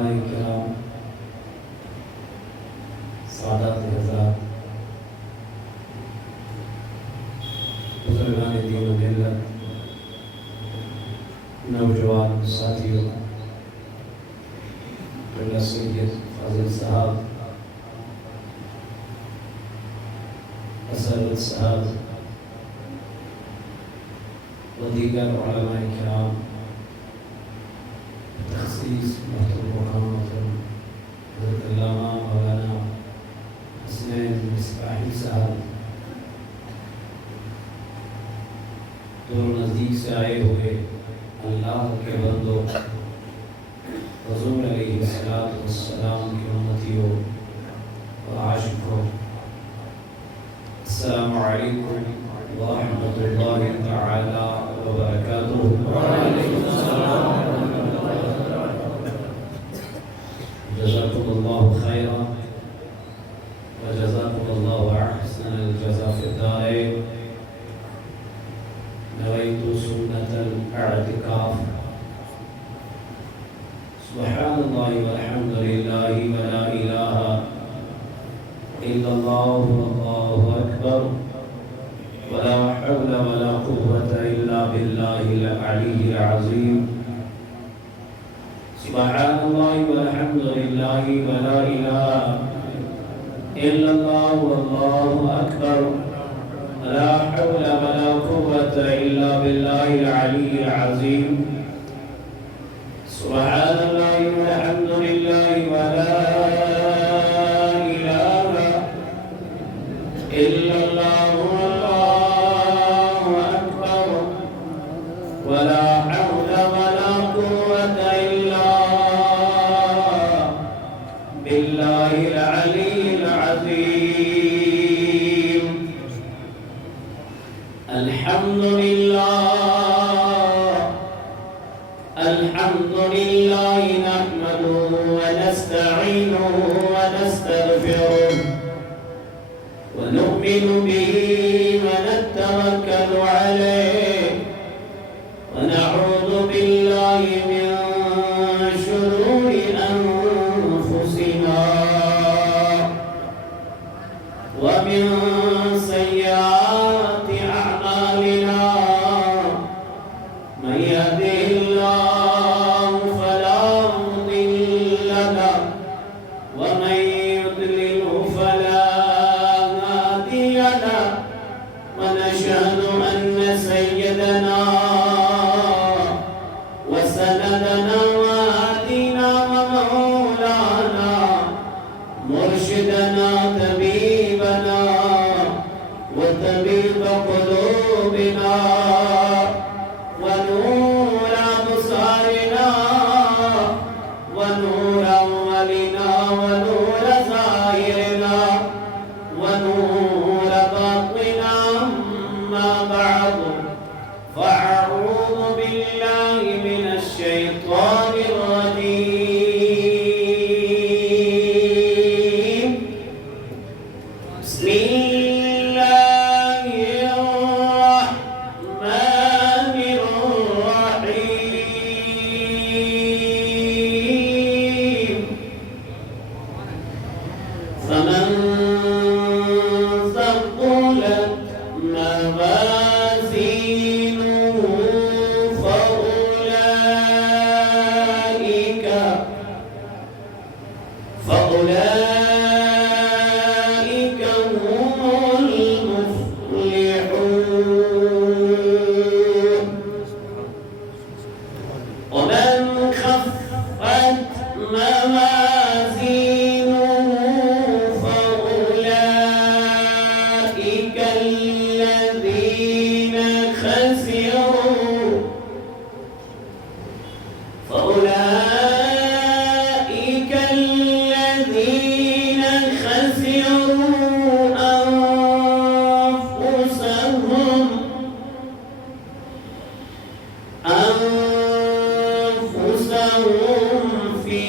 علماء کرام، سعادت حضرات، بزرگان دین و ملت، نوجوان ساتھیوں، قبلہ سید فاضل صاحب، اسد صاحب و دیگر علماء کرام، تخصیص محترم مقام حضرت علامہ مولانا حسنین مصباحی صاحب، دور نزدیک سے آئے ہوئے اللہ کے بندوں، حضور علیہ السلام کی امتیوں اور عاشقوں، السلام علیکم ورحمۃ اللہ تعالی وبرکاتہ۔ وعلیکم السلام ورحمۃ اللہ وبرکاتہ۔ جزاکم اللہ خیرا وجزاکم اللہ احسن الجزاء فی الدارین۔ نویت سنة الاعتکاف۔ سبحان اللہ والحمد للہ ولا الہ الا اللہ واللہ اکبر ولا حول ولا قوة الا باللہ العلی العظیم۔ سبحان اللہ والحمد للہ ولا الہ الا اللہ واللہ اکبر ولا حول ولا قوة الا باللہ العلی العظیم۔ سبحان اللہ والحمد للہ ولا الہ الا اللہ واللہ اکبر ولا حول ولا قوة الا باللہ العلی العظیم۔ الحمد لله نحمده ونستعينه ونستغفره ونؤمن به ونتوكل عليه ونعوذ بالله من شرور أنفسنا ومن سيئات أعمالنا، من يهده الله فلا مضل له ومن يضلل فلا هادي له، ونشهد أن سيدنا وسندنا وهادينا ومولانا مرشدنا طبيبنا وطبيب قلوبنا ونور أبصارنا ونور أولنا ونور ظاهرنا ونور باطننا، أما بعد فأعوذ بالله من الشيطان الرجيم، بسم الله الرحمن الرحيم۔ فمن ثقلت موازينه فأولئك هم المفلحون، ومن خفت موازينه فأولئك الذين خسروا أنفسهم في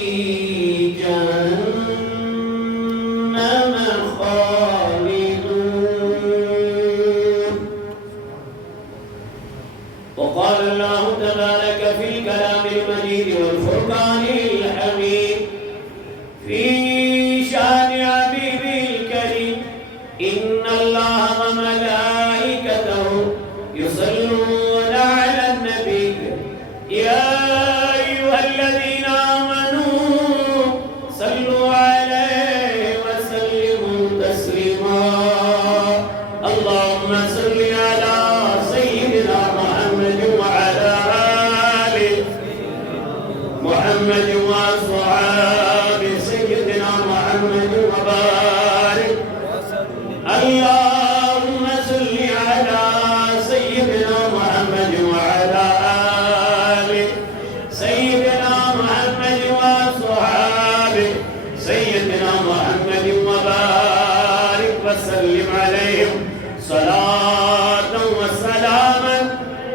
سيدنا محمد وبارك وسلم عليهم صلاة وسلاما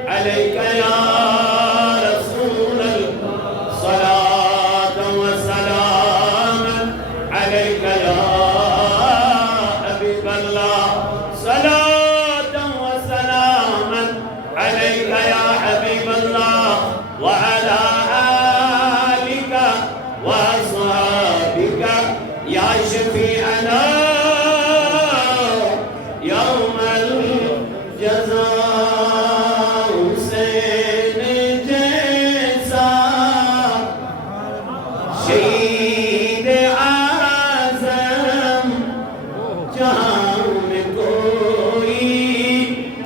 عليك يا رسول الله صلاة وسلاما عليك يا حبيب الله صلاة وسلاما عليك يا حبيب الله وعلى آلك وأصحابك يا شفيعنا يوم الجزاء حسين جیسا شہید اعظم جہاں میں کوئی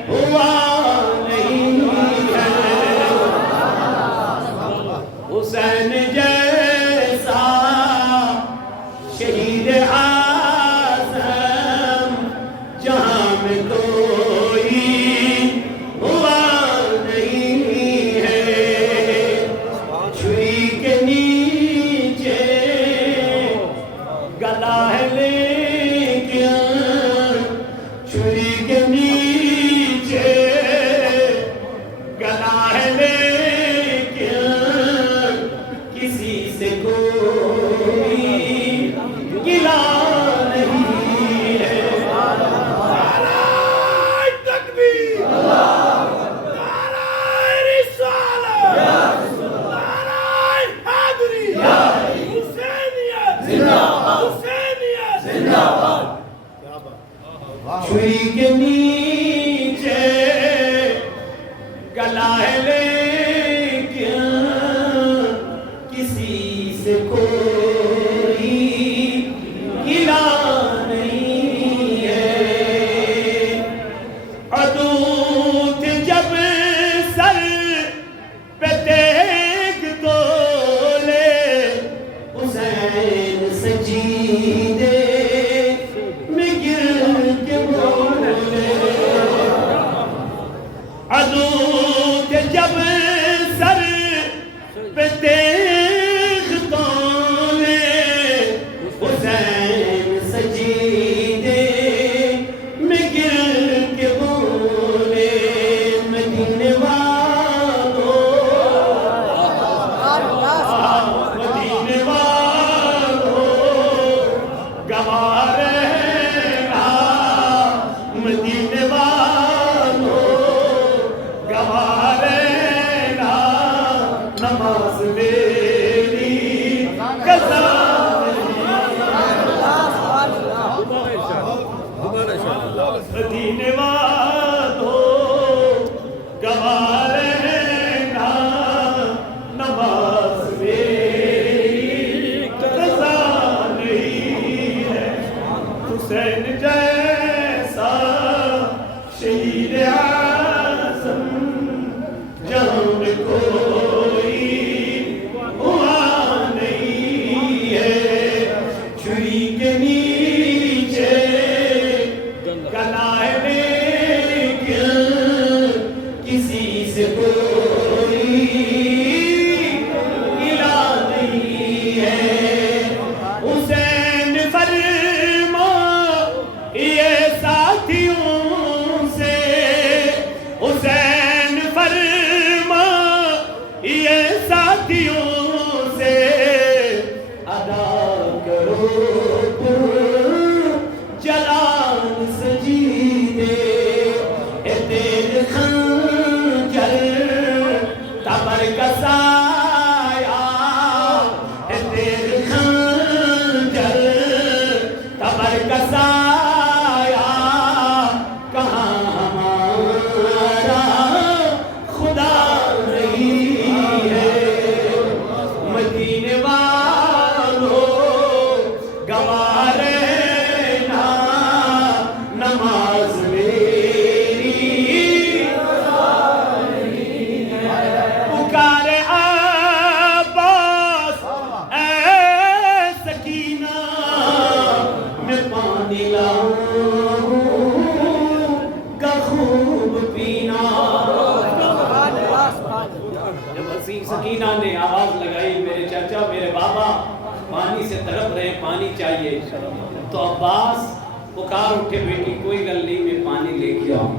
ہوا نہیں ہے حسین جیسا شہید اعظم جہاں میں کوئی ہوا نہیں ہے چھری کے نیچے گلا ہے لیکن چھری کے نیچے گلا ہے لیکن کسی سے کوئی گلا نہیں ہے نعرہ تکبیر نعرہ رسالت نعرہ حیدری حسینیت حسینیت چھری کے نیچے گلا ہے لیکن کسی سے کوئی گلا نہیں ہے عدوت جب سر پہ دیکھ تولے حسین سجیدے میں گر کے بولے عدوت جب سر پہ دیکھ تولے حسین سجیدے میں گر کے بولے مدینے مدینے والوں گواہ رہنا مدینے والوں گواہ رہنا نماز میری قضا مدینے والوں گواہ رہنا نماز میری قضا نہیں ہے حسین جیسا شہید اعظم جہاں میں کوئی ہوا نہیں ہے چھری کے نیچے گلا ہے لیکن کسی سے کوئی گلا نہیں ہے حسین فرما یہ ساتھیوں سے حسین فرما یہ ساتھیوں سے ادا کرو جلال سجیدے اے تیرے خنجر تبر کا سایہ اے تیرے خنجر تبر کا سایہ کہاں ہمارا خدا نہیں ہے مدینے والوں گواہ رہنا نماز میری پکار عباس اے سکینہ میں پانی پانی سے تڑپ رہے ہیں، پانی چاہیے. تو عباس پکار اٹھے بیٹی کوئی گل نہیں میں پانی لے کے آؤں.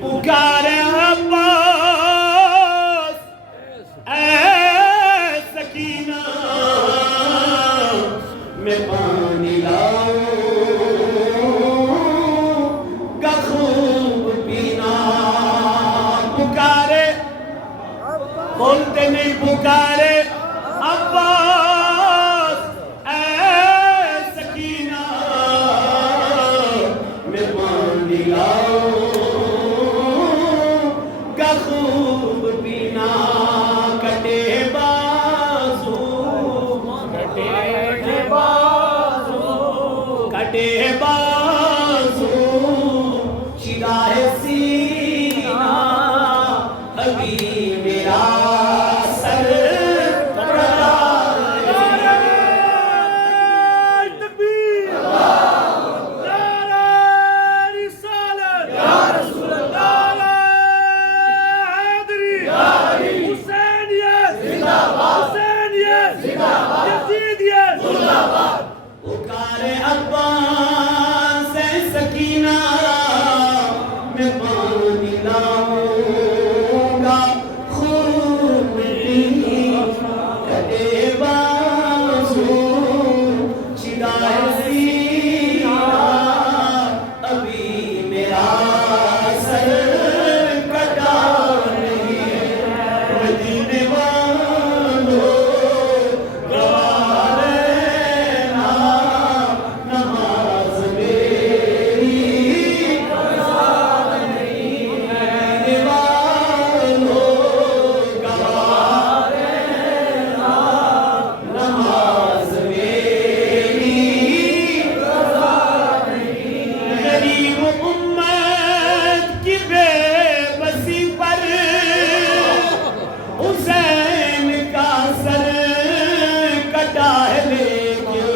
پکارے عباس اے سکینہ میں پانی لاؤں گا خوب پینا. پکارے بولتے نہیں پکارے عباس اے سکینہ میں پانی لاؤں گا خوب پینا. کٹے بازو کٹے بازو کٹے بازو چرائے سینہ ابھی میرا سر پکارے عباس اے سکینہ میں پانی لاؤں گا خوب پینا. کٹے بازو چرائے سینہ ابھی میرا سر کٹا نہیں ہے. مدینے والوں گوار رہنا نماز میری قضا نہیں ہے. مدینے والوں گوار رہنا نماز میری قضا نہیں ہے. غریب امت کی بے بسی پر حسین کا سر کٹا ہے لیکن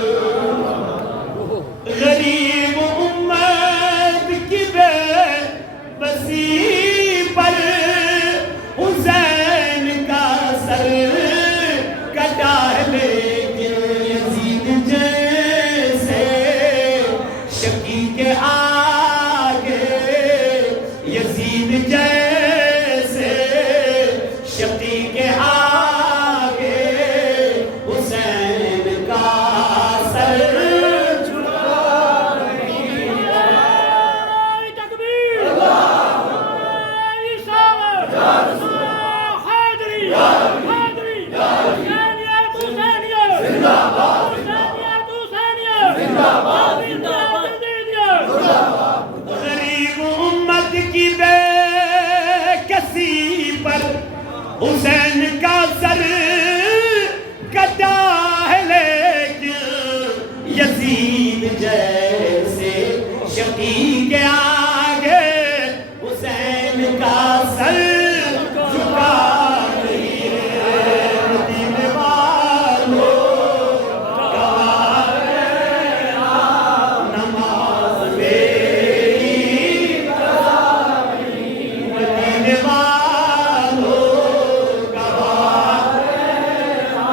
غریب امت کی بے بسی پر حسین کا سر کٹا ہے لیکن یزید جیسے شقی کے آگے یزید جیسے شقی کے آگے حسین کا سر جھکا نہیں ہے. تکبیر حیدری حیدری حسینیت حسینیت زندہ باد حسینیت حسینیت زندہ باد زندہ باد. غریب امت کی بے کسی پر حسین کا سر کٹا ہے لیکن یزید جیسے شقی کے آگے حسین کا سر جھکا نہیں ہے. مدینے والوں گوار رہنا نماز میری قضا نہیں. مدینے والوں گوار رہنا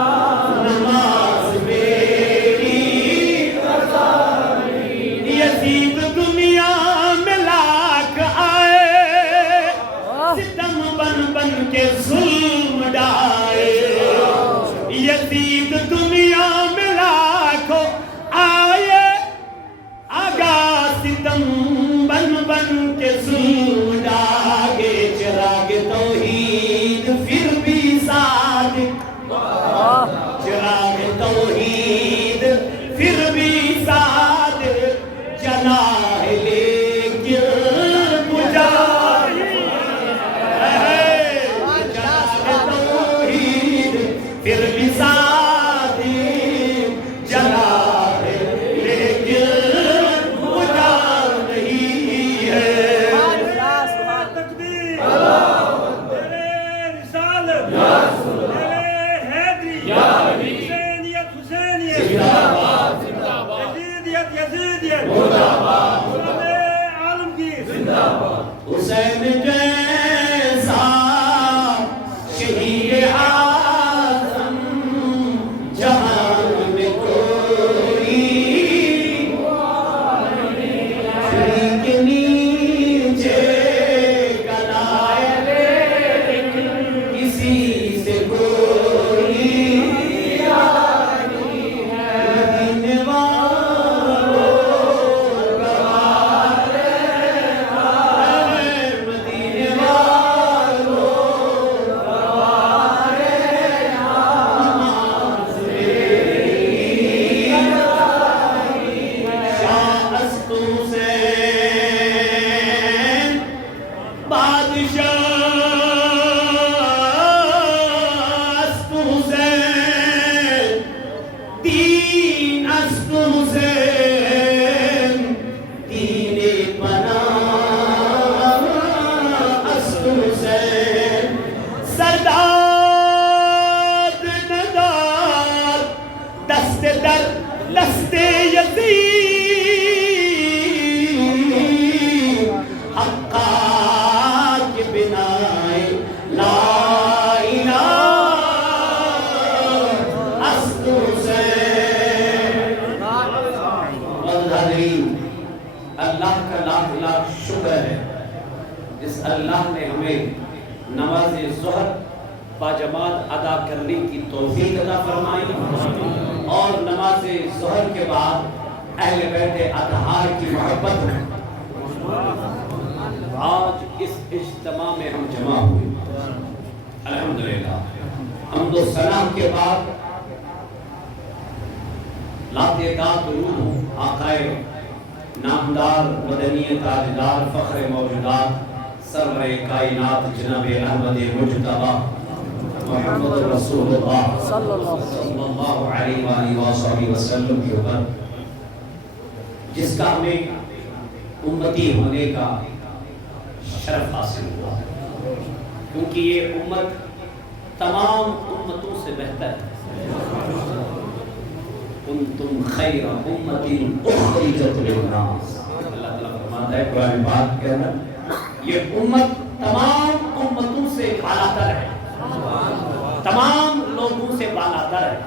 نماز میری قضا نہیں. یزید دنیا میں لاکھ آئے ستم بن بن کے ظلم ڈائے. یزید دنیا میں لاکھوں آئے آگاہ ستم بن بن کے ظلم ڈاگے. چراغ توحید پھر بھی صادق چراغ توحید پھر بھی صادق جلا ہے لیکن بجھا چراغ توحید پھر بھی صادق جلا ہے لیکن بجھا نہیں ہے. تکبیر تیرے رسالت تیرے حیدری حسینیت حسینیت یزیدیت یزیدیت کا لاکھ لاکھ شکر ہے جس اللہ نے ہمیں نماز ظہر باجماعت ادا کرنے کی توفیق عطا فرمائی اور نماز ظہر کے بعد اہل بیت اطہار کی محبت آج اس اجتماع میں ہم جمع ہوئے. الحمدللہ حمد و ثنا کے بعد لاتعداد درود آقائے نامدار مدنی تاجدار فخر موجودات سرور کائنات جناب احمد مجتبی محمد رسول اللہ صلی اللہ علیہ وآلہ وسلم کے اوپر جس کا ہمیں امتی ہونے کا شرف حاصل ہوا کیونکہ یہ امت تمام امتوں سے بہتر ہے. کنتم خیر امت اخرجت للناس. اللہ تعالیٰ فرماتا ہے قرآن پاک کے اندر یہ امت تمام امتوں سے بالاتر ہے, تمام لوگوں سے بالاتر ہے,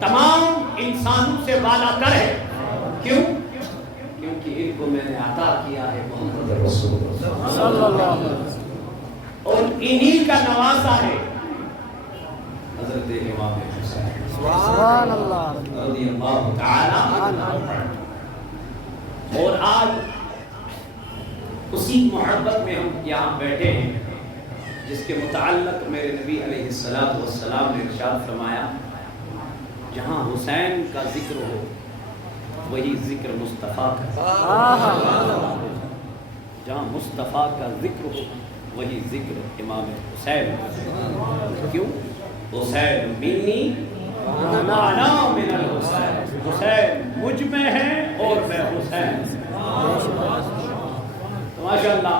تمام انسانوں سے بالاتر ہے. کیوں؟ کیونکہ ان کو میں نے عطا کیا ہے محمد رسول اللہ صلی اللہ علیہ وسلم اور انہی کا نواسا ہے حضرت امام حسین سبحان اللہ رضی اللہ تعالی عنہ. اور آج اسی محبت میں ہم یہاں بیٹھے ہیں جس کے متعلق میرے نبی علیہ السلام نے ارشاد فرمایا جہاں حسین کا ذکر ہو وہی ذکر مصطفیٰ کا, جہاں مصطفیٰ کا ذکر ہو وہی ذکر امام حسین. کیوں؟ حسین منی وانا من الحسین, حسین مجھ میں ہے اور میں حسین. تو ماشاءاللہ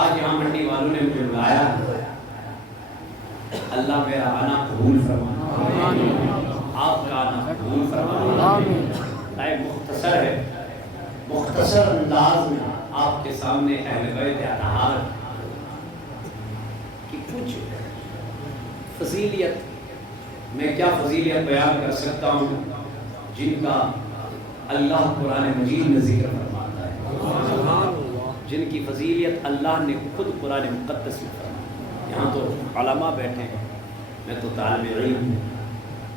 آج یہاں منڈی والوں نے مجھے بلایا, اللہ میرا آنا قبول فرمائے, آپ کا آنا قبول فرمائے. مختصر ہے, مختصر انداز میں آپ کے سامنے اہل بیت اطہار کی کچھ فضیلیت, میں کیا فضیلیت بیان کر سکتا ہوں جن کا اللہ قرآن مجید میں ذکر فرماتا ہے, جن کی فضیلیت اللہ نے خود قرآن مقدس میں فرمایا. یہاں تو علماء بیٹھے ہیں, میں تو طالب علم ہوں,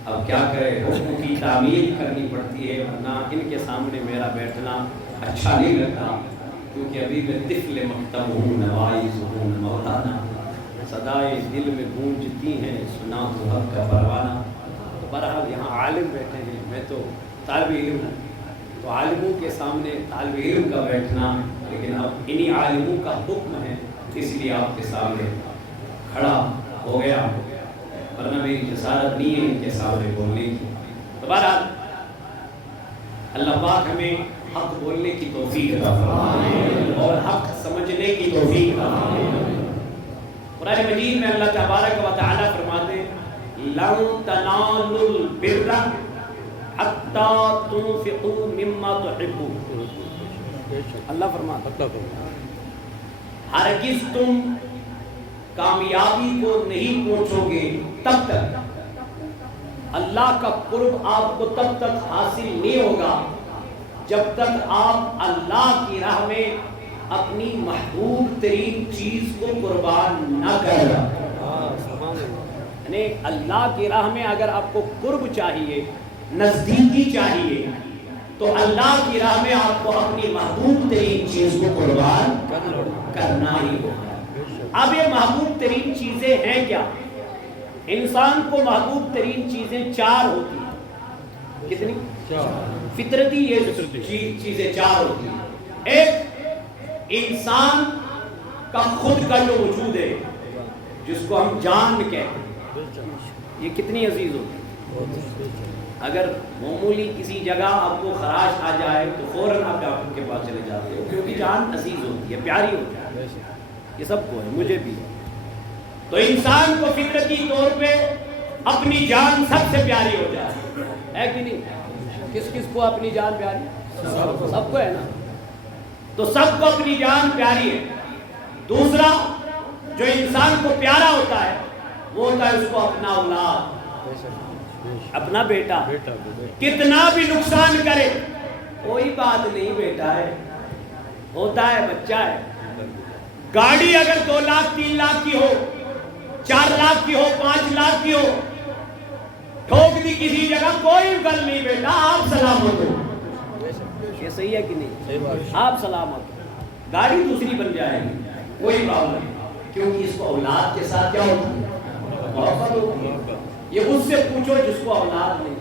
اب کیا کرے حکم کی تعمیل کرنی پڑتی ہے, ورنہ ان کے سامنے میرا بیٹھنا اچھا نہیں لگتا کیونکہ ابھی میں طفل مکتب ہوں, نوائز ہوں مولانا, صدائے دل میں گونجتی ہیں سنا تو حق کا پروانہ. تو بہرحال یہاں عالم بیٹھے ہیں, میں تو طالب علم ہوں, تو عالموں کے سامنے طالب علم کا بیٹھنا, لیکن اب انہی عالموں کا حکم ہے اس لیے آپ کے سامنے کھڑا ہو گیا, ورنہ میری جسارت نہیں ہے ان کے سامنے بولنے کی. تو بہرحال اللہ پاک ہمیں حق بولنے کی توفیق عطا فرمائے اور حق سمجھنے کی توفیق عطا فرمائے. قرآن مجید میں اللہ تبارک و تعالی فرماتے ہیں لن تنالوا البر حتی تنفقوا مما تحبون. اللہ فرماتا ہرگز تم کامیابی کو نہیں پہنچو گے تب تک, اللہ کا قرب آپ کو تب تک حاصل نہیں ہوگا جب تک آپ اللہ کی راہ میں اپنی محبوب ترین چیز کو قربان نہ کریں. یعنی اللہ کی راہ میں اگر آپ کو قرب چاہیے, نزدیکی چاہیے, تو اللہ کی راہ میں آپ کو اپنی محبوب ترین چیز کو قربان کرنا ہی ہوگا. اب یہ محبوب ترین چیزیں ہیں کیا؟ انسان کو محبوب ترین چیزیں چار ہوتی ہیں. کتنی؟ فطرتی یہ چیزیں چار ہوتی ہیں. ایک انسان کا خود کا جو وجود ہے جس کو ہم جان کہتے ہیں, یہ کتنی عزیز ہوتی ہے. اگر معمولی کسی جگہ آپ کو خراش آ جائے تو فوراً آپ ڈاکٹر کے پاس چلے جاتے ہو کیونکہ جان عزیز ہوتی ہے, پیاری ہوتی ہے. یہ سب کو ہے, مجھے بھی. تو انسان کو فطرتی طور پہ اپنی جان سب سے پیاری ہو جائے, ہے کہ نہیں؟ کس کس کو اپنی جان پیاری؟ سب کو ہے نا. تو سب کو اپنی جان پیاری ہے. دوسرا جو انسان کو پیارا ہوتا ہے وہ ہوتا ہے اس کو اپنا اولاد, اپنا بیٹا. کتنا بھی نقصان کرے کوئی بات نہیں, بیٹا ہے, ہوتا ہے بچہ ہے. گاڑی اگر 2 لاکھ 3 لاکھ کی ہو، 4 لاکھ کی ہو، 5 لاکھ کی ہو، ٹھوک دی کسی جگہ، کوئی گل نہیں بیٹا، آپ سلامت ہو. یہ صحیح ہے کہ نہیں؟ آپ سلامت ہو. گاڑی دوسری بن جائے گی، کوئی پرابلم نہیں، کیونکہ اس کو اولاد کے ساتھ کیا ہوتی ہے؟ محبت ہوتی ہے. یہ اس سے پوچھو جس کو اولاد نہیں،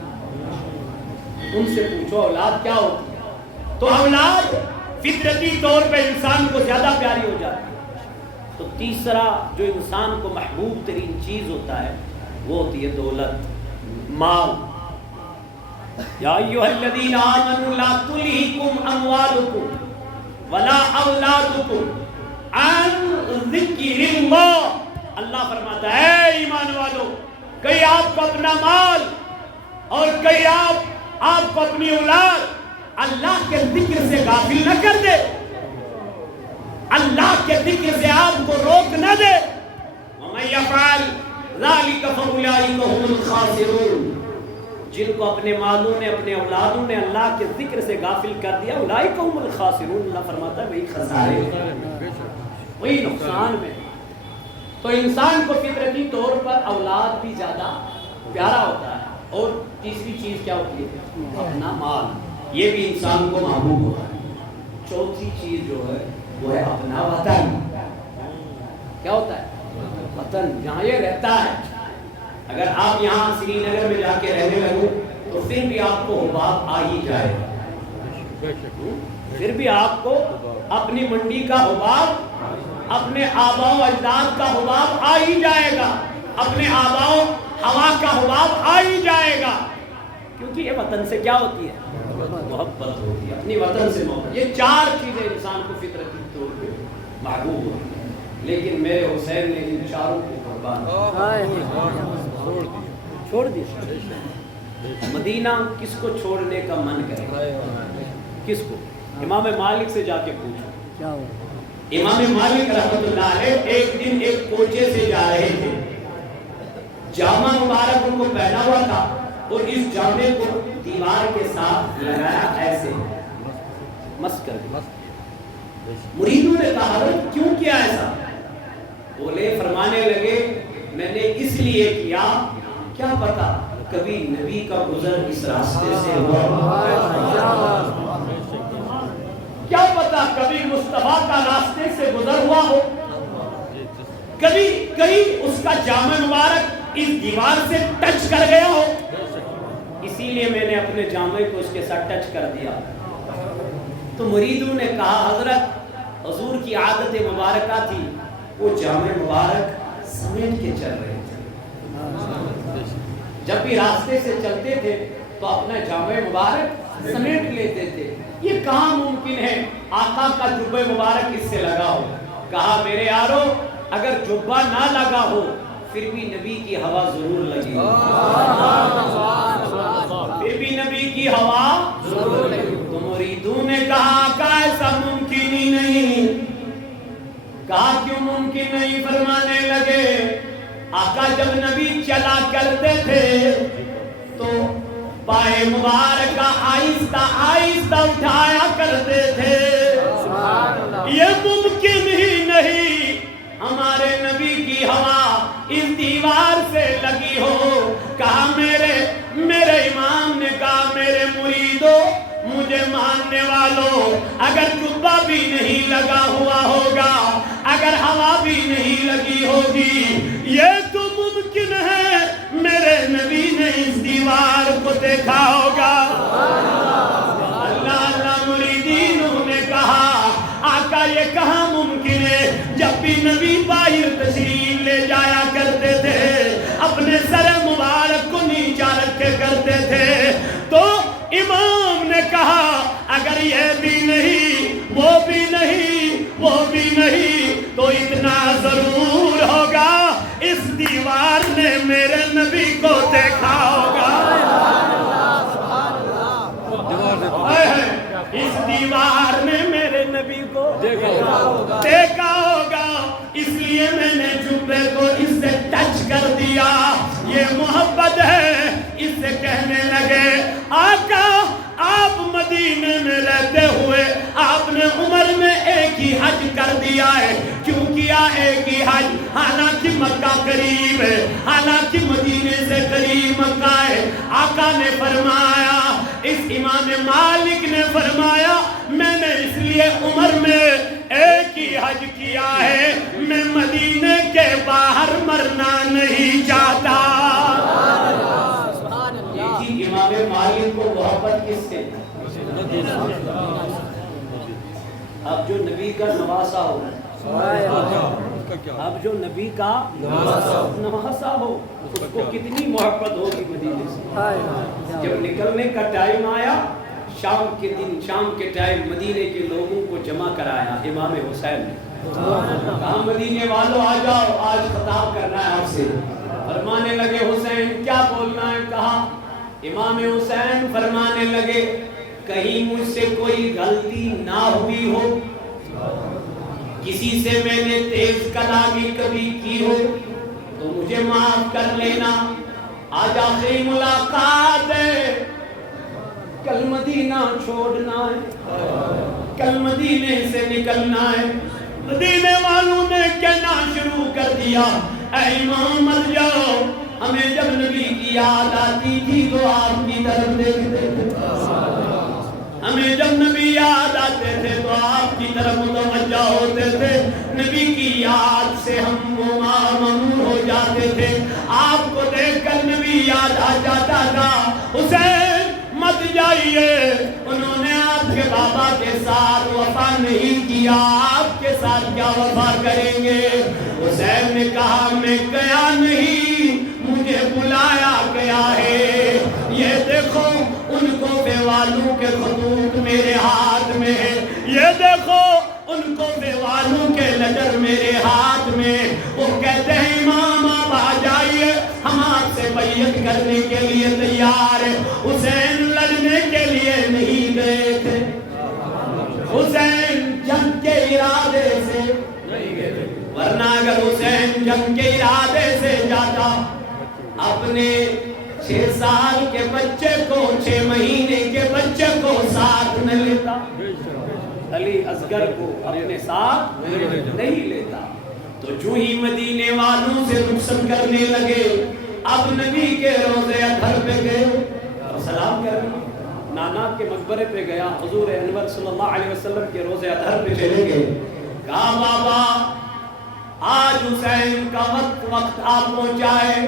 ان سے پوچھو اولاد کیا ہوتی ہے. تو اولاد فطرتی طور پہ انسان کو زیادہ پیاری ہو جاتی ہے. تو تیسرا جو انسان کو محبوب ترین چیز ہوتا ہے وہ ہوتی ہے دولت، مال. یا ایھا الذین آمنوا لا تلہکم اموالکم ولا اولادکم عن ذکر اللہ. اللہ فرماتا ہے اے ایمان والو، کہیں آپ کو اپنا مال اور کہیں آپ کو اپنی اولاد اللہ کے ذکر سے غافل نہ کر دے، اللہ کے ذکر سے آپ کو روک نہ دے. وَمَن يَفْعَلْ ذَلِكَ فَأُولَٰئِكَ هُمُ الْخَاسِرُونَ. جن کو اپنے مالوں نے، اپنے اولادوں نے اللہ کے ذکر سے غافل کر دیا، اولئک هم الخاسرون. اللہ فرماتا ہے وہی خسارے، وہی نقصان میں. تو انسان کو فطرتی طور پر اولاد بھی زیادہ پیارا ہوتا ہے. اور تیسری چیز کیا ہوتی ہے؟ اپنا مال. یہ بھی انسان کو محبوب ہوتا ہے. چوتھی چیز جو ہے وہ ہے اپنا وطن. کیا ہوتا ہے؟ وطن، جہاں یہ رہتا ہے. اگر آپ یہاں سری نگر میں جا کے رہنے لگو تو پھر بھی آپ کو حباب آ ہی جائے گا. پھر بھی آپ کو اپنی منڈی کا حباب، اپنے آباء و اجداد کا حباب آ ہی جائے گا، اپنے آباء و ہوا کا حباب آ ہی جائے گا. کیونکہ یہ وطن سے کیا ہوتی ہے؟ محبت ہوتی ہے، اپنی وطن سے محبت. یہ 4 چیزیں انسان کو فطرتی طور پہ محبوب ہوتی ہیں. لیکن میرے حسین نے ان 4 کو قربان چھوڑ دیا. مدینہ کس کو چھوڑنے کا من کرے؟ کس کو؟ امام مالک سے جا کے پوچھو. امام مالک رحمۃ اللہ علیہ ایک دن ایک کوچے سے جا رہے تھے. جامع مبارک ان کو پہنا ہوا تھا اور اس جامع کو دیوار کے ساتھ لگایا ایسے مس کر دیا. مریدوں نے کہا حضرت کیوں کیا ایسا؟ بولے، فرمانے لگے میں نے اس لیے کیا، کیا پتا کبھی نبی کا گزر اس راستے سے ہوا، کیا پتا کبھی مصطفیٰ کا راستے سے گزر ہوا ہو، کبھی کہیں اس کا جامع مبارک اس دیوار سے ٹچ کر گیا ہو. اسی لیے میں نے اپنے جامع کو اس کے ساتھ ٹچ کر دیا. تو مریدوں نے کہا حضرت حضور کی عادت مبارکہ تھی، وہ جامع مبارک سمیٹ کے چل رہے تھے. جب بھی راستے سے چلتے تھے تو اپنا جامع مبارک سمیٹ لیتے تھے. یہ کہاں ممکن ہے آقا کا جبہ مبارک اس سے لگا ہو؟ کہا میرے یارو، اگر جبہ نہ لگا ہو پھر بھی نبی کی ہوا ضرور لگی، پھر بھی نبی کی ہوا ضرور لگی. تو مریدوں نے کہا آقا ایسا ممکن ہی نہیں. کہا کیوں ممکن نہیں؟ فرمانے لگے آقا جب نبی چلا کرتے تھے تو پائے مبارکہ آہستہ آہستہ اٹھایا کرتے تھے. یہ ممکن ہی نہیں ہمارے نبی کی ہوا اس دیوار سے لگی ہو. کہا میرے امام نے کہا میرے مریدوں، مجھے ماننے والوں، اگر جبہ بھی نہیں لگا ہوا ہوگا، اگر ہوا بھی نہیں لگی ہوگی، یہ تو ممکن ہے میرے نبی نے اس دیوار کو دیکھا ہوگا. اللہ مریدینوں نے کہا آقا یہ کہاں ممکن ہے؟ جب بھی نبی باہر تشریف لے جایا کرتے تھے اپنے سر مبارک کو نیچا رکھے کرتے تھے. تو امام نے کہا اگر یہ بھی نہیں، وہ بھی نہیں، وہ بھی نہیں، تو اتنا ضرور ہوگا اس دیوار نے میرے نبی کو دیکھا ہوگا. اس دیوار نے میرے نبی کو دیکھا ہوگا، اس لیے میں نے جبے کو اس سے ٹچ کر دیا. یہ محبت ہے. اس سے کہنے لگے آقا آپ مدینے میں رہتے ہوئے آپ نے عمر میں حج کر دیا ہے. کیوں کیا ایک ہی حج؟ حالانکہ مکہ قریب ہے, حالانکہ مدینے سے قریب مکہ ہے. آقا نے فرمایا, اس امام مالک نے فرمایا, میں نے اس لیے عمر میں ایک ہی حج کیا ہے, میں مدینے کے باہر مرنا نہیں چاہتا. دیکھیے امام مالک کو محبت کس سے؟ اب جو نبی کا نواسا ہو, اب جو نبی کا نواسا ہو, اس کو کتنی محبت ہوگی مدینے سے. جب نکلنے کا ٹائم آیا, شام کے دن, شام کے ٹائم مدینے کے لوگوں کو جمع کرایا امام حسین نے. کہا مدینے والوں آ جاؤ, آج خطاب کرنا ہے آپ سے. فرمانے لگے حسین کیا بولنا ہے؟ کہا امام حسین فرمانے لگے کہیں مجھ سے کوئی غلطی نہ ہوئی ہو, کسی سے میں نے تیز کلامی کبھی کی ہو تو مجھے معاف کر لینا. آج آخری ملاقات ہے, کل مدینہ چھوڑنا ہے, کل مدینے سے نکلنا ہے. مدینے والوں نے کہنا شروع کر دیا, اے امام مر جاؤ, ہمیں جب نبی کی یاد آتی تھی تو آپ کی طرف دیکھتے تھے, ہمیں جب نبی یاد آتے تھے تو آپ کی طرف متوجہ ہوتے تھے, نبی کی یاد سے ہم مامور ہو جاتے تھے, آپ کو دیکھ کر نبی یاد آ جاتا تھا. حسین مت جائیے, انہوں نے آپ کے بابا کے ساتھ وفا نہیں کیا, آپ کے ساتھ کیا وفا کریں گے؟ حسین نے کہا میں گیا نہیں, مجھے بلایا گیا ہے. یہ دیکھو ان کوفے والوں کے خطوط میرے ہاتھ میں ہے, یہ دیکھو ان کوفے والوں کے لیڈر میرے ہاتھ میں. وہ کہتے ہیں امام آپ آ جائیے, ہم آپ سے بیعت کرنے کے لیے تیار ہیں. حسین لڑنے کے لیے نہیں گئے تھے, حسین جنگ کے ارادے سے نہیں گئے تھے, ورنہ اگر حسین جنگ کے ارادے سے جاتا اپنے 6 سال کے بچے کو, 6 مہینے کے بچے کو ساتھ نہ لیتا, علی اصغر کو اپنے ساتھ نہیں لیتا. تو جو ہی مدینے والوں سے رخصت کرنے لگے, اب نبی کے روضے اطہر پہ گئے اور سلام کرنے, نانا کے مقبرے پہ گیا, حضور انور صلی اللہ علیہ وسلم کے روضے اطہر پہ چلے گئے. کہا بابا آج حسین کا وقت آپ پہنچائے,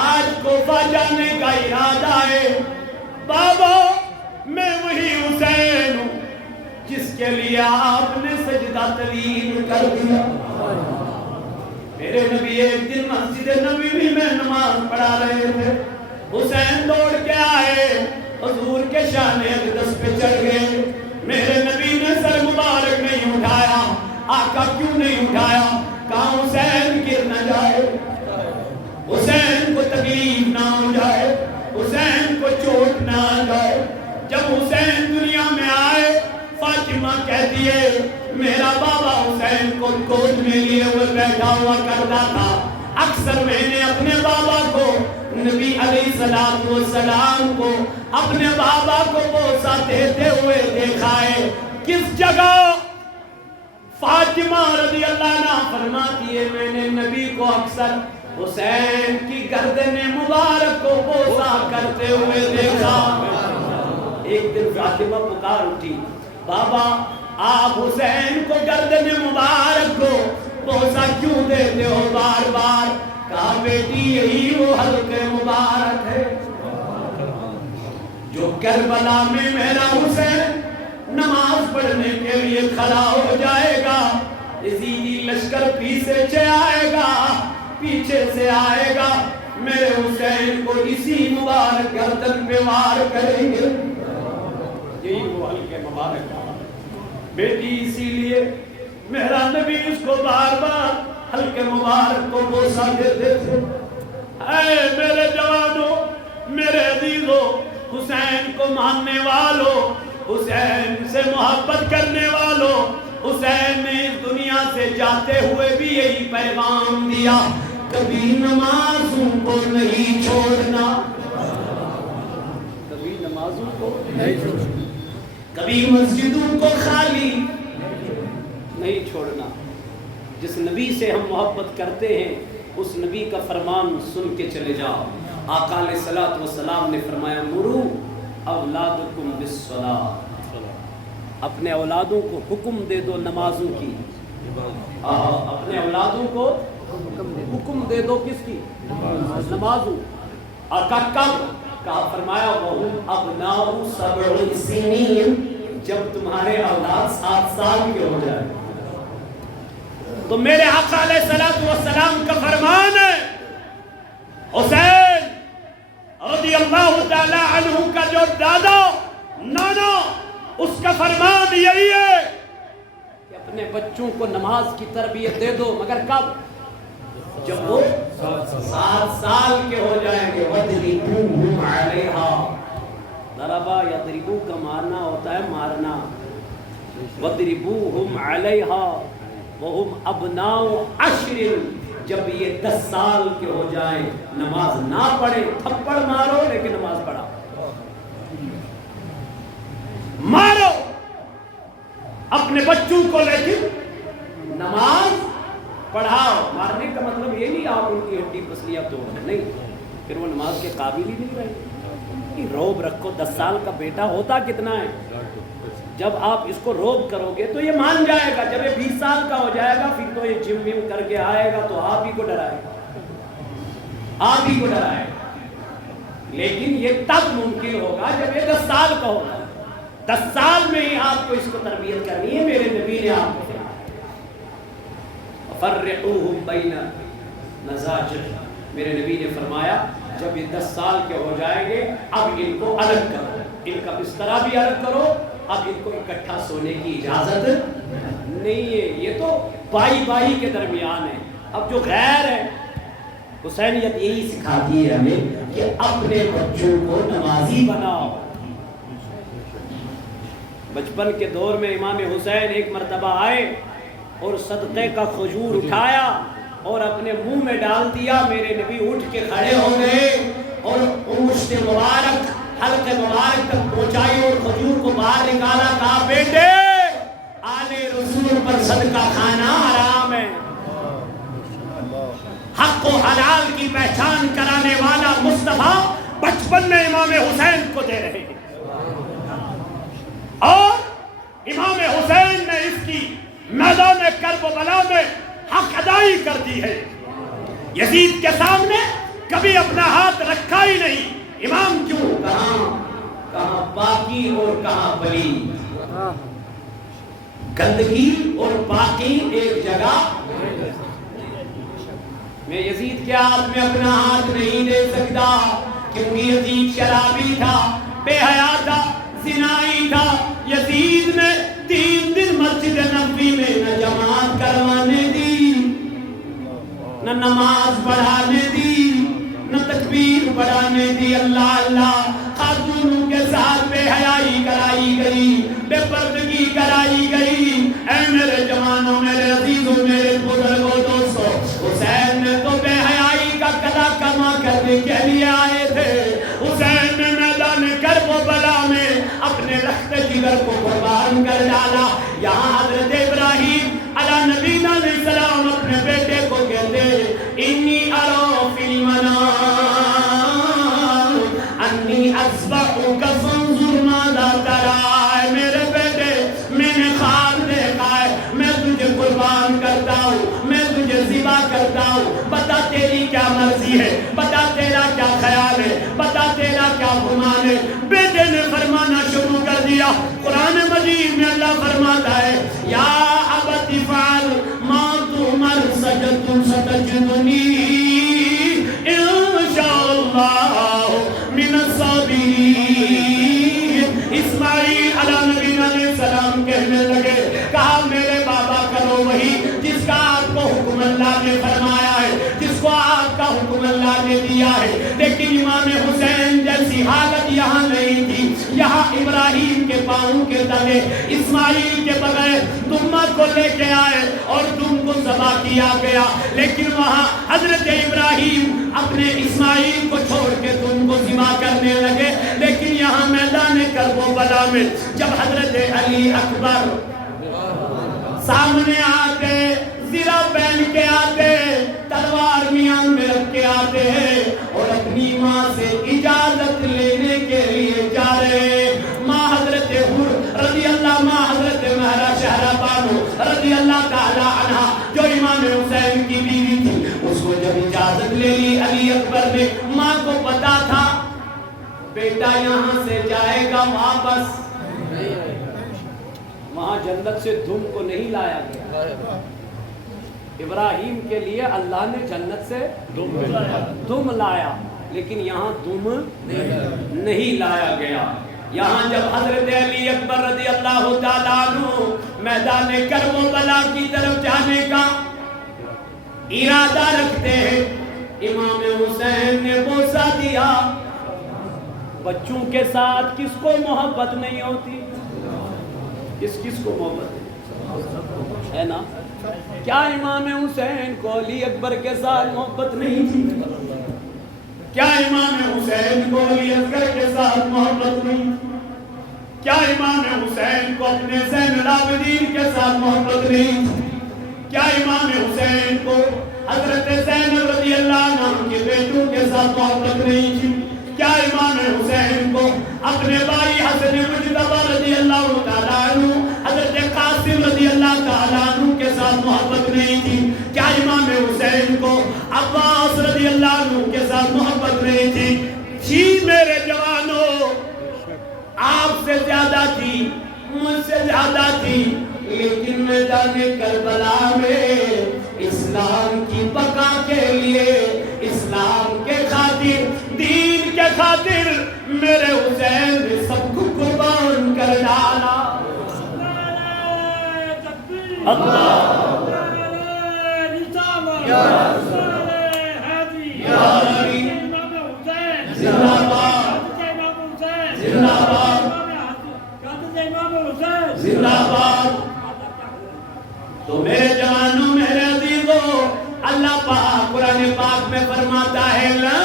آج کوفہ جانے کا ارادہ ہے. بابا میں وہی حسین ہوں جس کے لیے آپ نے سجدہ طویل کر دیا. میرے نبی ایک دن مسجد نبوی میں نماز پڑھا رہے تھے, حسین دوڑ کے آئے, حضور کے شان اقدس پہ چڑھ گئے. میرے نبی نے سر مبارک نہیں اٹھایا. آقا کیوں نہیں اٹھایا؟ کہا حسین گر نہ جائے, حسین کو تکلیف نہ ہو جائے, حسین کو چوٹ نہ آ جائے. جب حسین دنیا میں آئے, فاطمہ کہتی ہے میرا بابا حسین کو گود میں لیے ہوئے بیٹھا ہوا کرتا تھا. اکثر میں نے اپنے بابا کو, نبی علیہ السلام کو, اپنے بابا کو بوسہ دیتے ہوئے دیکھا ہے. کس جگہ؟ فاطمہ رضی اللہ عنہا فرماتی ہے میں نے نبی کو اکثر حسین کی گردن مبارک کو بوسہ کرتے ہوئے دیکھا. ایک دن فاطمہ پکار اٹھی, بابا آپ حسین کو گردن مبارک کو بوسہ کیوں دیتے ہو بار بار؟ کہا بیٹی یہی وہ حلق مبارک ہے جو کربلا میں میرا حسین نماز پڑھنے کے لیے کھڑا ہو جائے گا, یزیدی لشکر پیچھے سے آئے گا, پیچھے سے آئے گا, میرے حسین کو اسی مبارک گردن پہ وار کریں گے. یہی وہ حلق مبارک بیٹی, اسی لیے میرا نبی اس کو بار بار حلق مبارک کو بوسہ دیتے تھے. اے میرے جوانوں, میرے عزیزوں, حسین کو ماننے والوں, حسین سے محبت کرنے والوں, حسین نے اس دنیا سے جاتے ہوئے بھی یہی پیغام دیا, کبھی نمازوں کو نہیں چھوڑنا, کبھی نمازوں کو نہیں چھوڑنا, کبھی مسجدوں کو خالی نہیں چھوڑنا. جس نبی سے ہم محبت کرتے ہیں اس نبی کا فرمان سن کے چلے جاؤ. آقا علیہ الصلوۃ والسلام نے فرمایا مرو اولادکم بالصلاۃ، اپنے اولادوں کو حکم دے دو نمازوں کی. اپنے اولادوں کو حکم دے دو کس کی؟ نمازوں. اور کب کہا فرمایا وَهُمْ أَبْنَاءُ سَبْعِ سِنِينَ، جب تمہارے اولاد 7 سال کے ہو جائے. تو میرے آقا علیہ الصلوۃ والسلام کا فرمان ہے حسین رضی اللہ تعالی عنہ کا جو دادا نانا، اس کا فرمان یہی ہے کہ اپنے بچوں کو نماز کی تربیت دے دو. مگر کب؟ جب وہ 7 سال کے ہو جائیں گے. وَضْرِبُوهُمْ عَلَيْهَا، ضربا یضربو کا مارنا ہوتا ہے مارنا. وَضْرِبُوهُمْ عَلَيْهَا وَهُمْ أَبْنَاءُ 10، جب یہ 10 سال کے ہو جائیں نماز نہ پڑھے، تھپڑ مارو لیکن نماز پڑھا. مارو اپنے بچوں کو لیکن نماز پڑھاؤ. مارنے کا مطلب یہ نہیں آپ ان کی ہڈی پسلیاں توڑو، نہیں، پھر وہ نماز کے قابل ہی نہیں رہے. روب رکھو. 10 سال کا بیٹا ہوتا کتنا ہے؟ جب آپ اس کو روب کرو گے تو یہ مان جائے گا. جب یہ 20 سال کا ہو جائے گا پھر تو یہ جم وم کر کے آئے گا تو آپ ہی کو ڈرائے گا، آپ ہی کو ڈرائے گا. لیکن یہ تب ممکن ہوگا جب یہ 10 سال کا ہوگا. 10 سال میں ہی آپ کو اس کو تربیت کرنی ہے. میرے نبی نے آپ کو فرقوہم بین مضاجع، میرے نبی نے فرمایا جب یہ 10 سال کے ہو جائیں گے اب ان کو الگ کرو، ان کا بستر بھی الگ کرو. اب ان کو اکٹھا سونے کی اجازت نہیں ہے. یہ تو بائی کے درمیان ہے. اب جو غیر ہے، حسینیت یہی سکھاتی ہے ہمیں کہ اپنے بچوں کو نمازی بناؤ. بچپن کے دور میں امام حسین ایک مرتبہ آئے اور صدقے کا کھجور اٹھایا اور اپنے منہ میں ڈال دیا. میرے نبی اٹھ کے کھڑے ہو گئے اور انگشت مبارک حلق مبارک تک پہنچائی اور کھجور کو باہر نکالا. کہا بیٹے آل رسول پر صدقہ کھانا حرام ہے. حق و حلال کی پہچان کرانے والا مصطفیٰ بچپن میں امام حسین کو دے رہے ہیں. اور امام حسین نے اس کی میدان کربلا میں حق ادائی کر دی ہے. یزید کے سامنے کبھی اپنا ہاتھ رکھا ہی نہیں. امام کیوں؟ کہاں پاکی اور کہاں پلی، گندگی اور پاکی ایک جگہ. میں یزید کے ہاتھ میں اپنا ہاتھ نہیں دے سکتا کیونکہ یزید شرابی تھا، بے حیا تھا، زنائی تھا. یزید نے 3 دن مسجد نبوی میں نہ جماعت کروانے دی، نہ نماز پڑھانے دی، نہ تکبیر پڑھانے دی. اللہ اللہ خاتونوں کے ساتھ بے حیائی کرائی گئی، بے پردگی کرائی گئی. اے میرے جوانوں، میرے عزیزوں، میرے بزرگوں، دوستوں، حسین نے تو بے حیائی کا قضا کما کرنے کے لیے آئے تھے. حسین نے میدان کربلا میں اپنے رخت جگر کو قربان کر ڈالا. یہاں حضرت ابراہیم علیہ نبینا علیہ السلام اپنے بیٹے کو کہتے انی ارا فی المنام انی اذبحک فانظر ماذا تری. میرے بیٹے میں نے خواب دیکھا ہے، میں تجھے قربان کرتا ہوں، میں تجھے ذبح کرتا ہوں، بتا تیری کیا مرضی ہے، بتا تیرا کیا خیال ہے، بتا تیرا کیا گمان ہے. بیٹے نے فرمانا شروع کر دیا. قرآن مجید میں اللہ فرماتا ہے یا ابت فعل ما تؤمر ستجدنی انشاءاللہ من الصابرین. اسماعیل علیہ نبی علیہ السلام کہنے لگے، کہا میرے بابا کرو وہی جس کا آپ کو حکم اللہ نے فرمایا ہے، جس کو آپ کا حکم اللہ نے دیا ہے. لیکن امام حسین جیسی حالت یہاں نہیں تھی. یہاں ابراہیم کے پاؤں کے تلے اسماعیل کے بغیر تم کو لے کے آئے اور تم کو ذبح کیا گیا. لیکن وہاں حضرت ابراہیم اپنے اسماعیل کو چھوڑ کے تم کو ذبح کرنے لگے. لیکن یہاں میدان کربلا میں جب حضرت علی اکبر سامنے آتے زرہ پہن کے آتے تلوار میان میں رکھ کے آتے ہیں اور اپنی ماں سے اجازت لینے کے لیے جا رہے ماں حضرت حور رضی اللہ ماں حضرت مہرہ شہرہ بانو رضی اللہ تعالی عنہ جو امام حسین کی بیوی تھی اس کو جب اجازت لے لی علی اکبر نے ماں کو پتا تھا بیٹا یہاں سے جائے گا واپس وہاں جنت سے دم کو نہیں لایا گیا ابراہیم کے لیے اللہ نے جنت سے دم لایا لیکن یہاں دم نہیں لایا گیا یہاں جب حضرت علی اکبر رضی اللہ تعالیٰ عنہ میدان کربلا کی طرف جانے کا ارادہ رکھتے ہیں امام حسین نے بوسہ دیا بچوں کے ساتھ کس کو محبت نہیں ہوتی کس کو محبت ہے نا کیا امام حسین کو علی اکبر کے ساتھ محبت نہیں تھی کیا امام حسین کو علی اکبر کے ساتھ محبت نہیں کیا امام حسین کو اپنے زین العابدین کے ساتھ محبت نہیں کیا امام حسین کو حضرت زینب رضی اللہ عنہ کے بیٹوں کے ساتھ محبت نہیں تھی کیا امام حسین کو اپنے بھائی حسن مجتبی رضی اللہ تعالیٰ عنہ حضرت قاسم رضی اللہ تعالیٰ عنہ کے ساتھ محبت نہیں تھی کیا امام حسین کو عباس رضی اللہ عنہ کے ساتھ محبت نہیں تھی میرے جوانوں آپ سے زیادہ تھی مجھ سے زیادہ تھی لیکن میدان کربلا میں اسلام کی بقا کے لیے اسلام کے خاطر دین کے خاطر میرے حسین نے سب کو قربان کر ڈالا اللہ زندہ باد تو میرے جوانوں میرے عزیزوں اللہ پاک قرآن پاک میں فرماتا ہے لا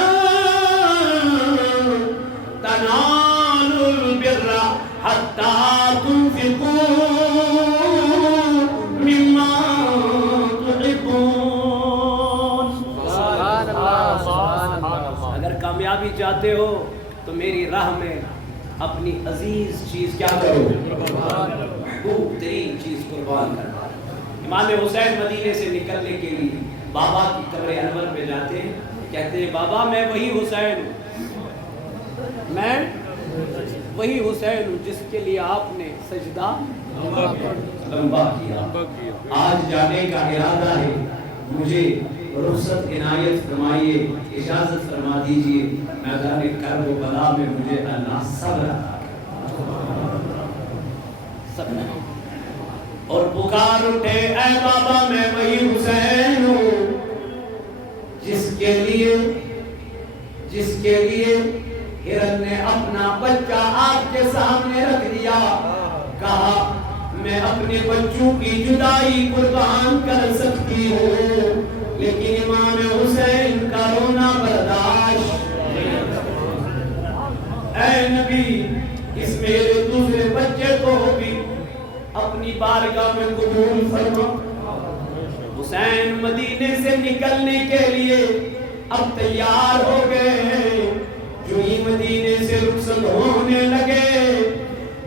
تنالوا البر حتى تنفقوا مما تحبون اگر کامیابی چاہتے ہو تو میری راہ میں اپنی عزیز چیز کیا کرو محبوب ترین چیز قربان کرنا امام حسین مدینے سے نکلنے کے لیے بابا کی قبر انور پہ جاتے ہیں کہتے ہیں بابا میں وہی حسین ہوں میں وہی حسین ہوں جس کے لیے آپ نے سجدہ لمبا کیا آج جانے کا ارادہ ہے مجھے رخصت عنایت فرمائیے اجازت فرما دیجئے میدان کربلا میں مجھے اللہ صبر اور پکار اٹھے اے بابا میں وہی حسین ہوں جس کے لیے ہرن نے اپنا بچہ آپ کے سامنے رکھ دیا کہا میں اپنے بچوں کی جدائی قربان کر سکتی ہوں لیکن امام حسین کا رونا برداشت اے نبی اس میرے دوسرے بچے کو بھی اپنی بارگاہ میں قبول فرما حسین مدینے سے نکلنے کے لیے اب تیار ہو گئے ہیں جو ہی مدینے سے رخصت ہونے لگے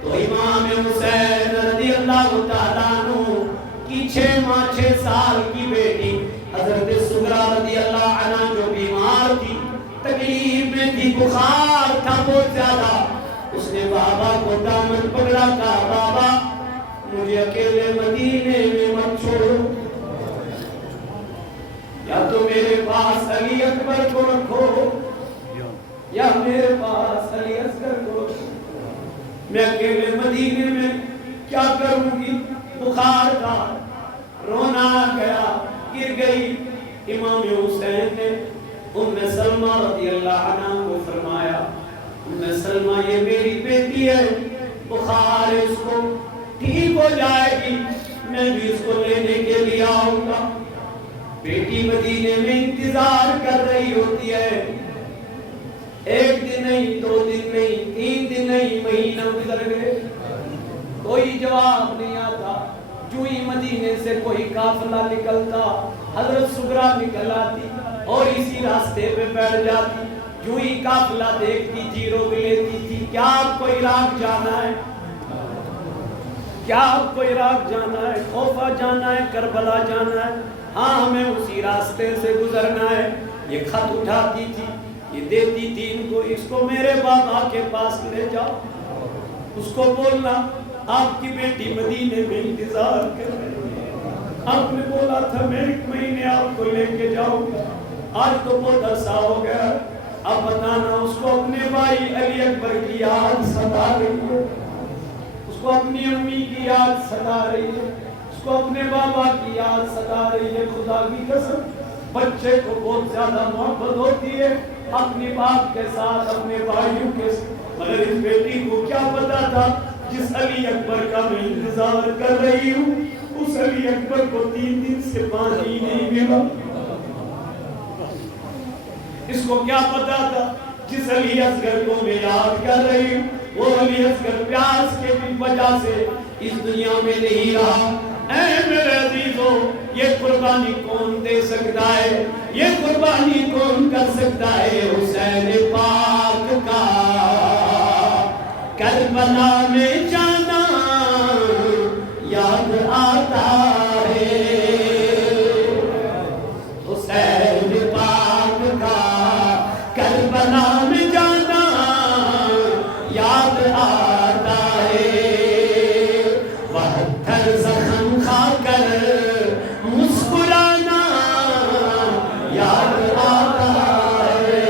تو امام حسین رضی اللہ تعالیٰ عنہ کی 6 سال کی بیٹی حضرت سغرا رضی اللہ عنہ جو بیمار تھی تکلیف میں تھی بخار تھا بہت زیادہ اس نے بابا کو دامن پکڑا کہا بابا مجھے اکیلے مدینے میں مت چھوڑو یا تو میرے پاس علی اکبر کو رکھو یا میرے پاس علی اصغر کو میں اکیلے مدینے میں کیا کروں گی بخار تھا رونا گیا گر گئی امام حسین نے ام سلمہ رضی اللہ عنہ کو فرمایا ام سلمہ یہ میری بیٹی ہے بخار اس کو ٹھیک ہو جائے گی میں بھی اس کو لینے کے لیے آؤں گا بیٹی مدینے میں انتظار کر رہی ہوتی ہے 1 دن نہیں 2 دن نہیں 3 دن نہیں مہینہ گزر گئے کوئی جواب نہیں آتا جو ہی مدینے سے کوئی قافلہ نکلتا حضرت سغرا نکل آتی اور اسی راستے پہ بیٹھ جاتی. جو ہی قافلہ دیکھتی تھی روک لیتی تھی. کیا آپ کو عراق جانا ہے؟ کیا آپ کو عراق جانا ہے؟ کوفہ جانا ہے؟ کربلا جانا ہے؟ ہاں ہمیں اسی راستے سے گزرنا ہے. یہ خط اٹھاتی تھی, یہ دیتی تھی ان کو, اس کو میرے بابا کے پاس لے جاؤ, اس کو بولنا آپ کی بیٹی مدینے میں انتظار کر رہی ہے. آپ نے بولا تھا میں 1 مہینے آپ کو لے کے جاؤں گا, آج تو بہت عرصہ ہو گیا. اب بتانا اس کو اپنے بھائی علی اکبر کی یاد ستا رہی ہے, اس کو اپنی امی کی یاد ستا رہی ہے, اس کو اپنے بابا کی یاد ستا رہی ہے. خدا کی قسم بچے کو بہت زیادہ محبت ہوتی ہے اپنی باپ کے ساتھ, اپنے بھائیوں کے ساتھ. مگر اس بیٹی کو کیا پتا تھا جس علی اکبر کا میں انتظار کر رہی ہوں اس علی اکبر کو 3 دن سے پانی نہیں ملا. اس کو کیا پتا تھا جس علی اصغر کو میں یاد کر رہی ہوں وہ علی اصغر پیاس کے وجہ سے اس دنیا میں نہیں رہا. اے میرے عزیزو, یہ قربانی کون دے سکتا ہے؟ یہ قربانی کون کر سکتا ہے؟ حسین پاک کا کربلا میں جانا یاد آتا ہے. حسین پاک کا کربلا میں جانا یاد آتا ہے. 72 زخم کھا کر مسکرانا یاد آتا ہے.